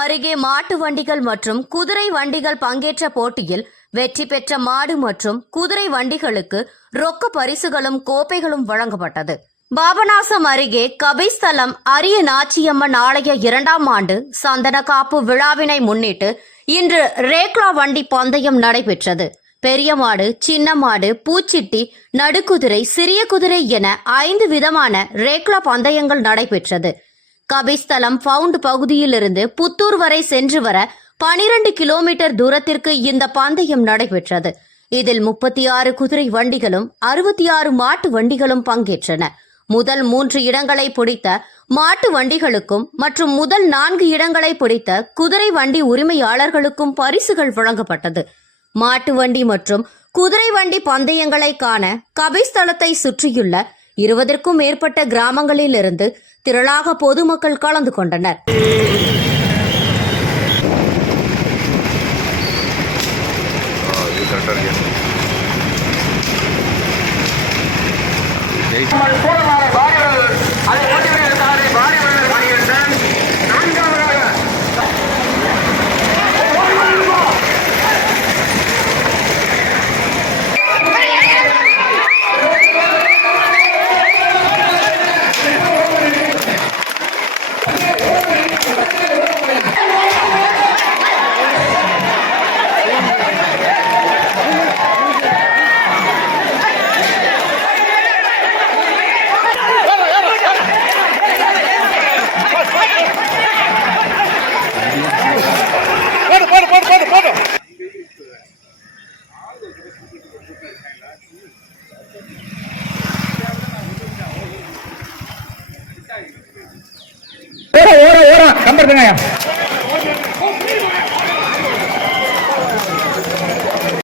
அருகே மாட்டு வண்டிகள் மற்றும் குதிரை வண்டிகள் பங்கேற்ற போட்டியில் வெற்றி பெற்ற மாடு மற்றும் குதிரை வண்டிகளுக்கு ரொக்க பரிசுகளும் கோப்பைகளும் வழங்கப்பட்டது. பாபநாசம் அருகே கபிஸ்தலம் அரிய நாச்சியம்மன் ஆலய 2ஆம் ஆண்டு சந்தன காப்பு விழாவினை முன்னிட்டு இன்று ரேக்லா வண்டி பந்தயம் நடைபெற்றது. பெரிய மாடு, சின்ன மாடு, பூச்சிட்டி, நடுக்குதிரை, சிறிய குதிரை என 5 விதமான ரேக்லா பந்தயங்கள் நடைபெற்றது. கபிஸ்தலம் பவுண்ட் பகுதியிலிருந்து புத்தூர் வரை சென்று வர 12 கிலோமீட்டர் தூரத்திற்கு இந்த பந்தயம் நடைபெற்றது. இதில் 36 குதிரை வண்டிகளும் 66 மாட்டு வண்டிகளும் பங்கேற்றன. முதல் 3 இடங்களை பிடித்த மாட்டு வண்டிகளுக்கும் மற்றும் முதல் 4 இடங்களை பிடித்த குதிரை வண்டி உரிமையாளர்களுக்கும் பரிசுகள் வழங்கப்பட்டது. மாட்டு வண்டி மற்றும் குதிரை வண்டி பந்தயங்களை காண கபிஸ்தலத்தை சுற்றியுள்ள 20க்கும் மேற்பட்ட கிராமங்களில் இருந்து திரளாக பொதுமக்கள் கலந்து கொண்டனர். ஓரா கம்பெடுங்க.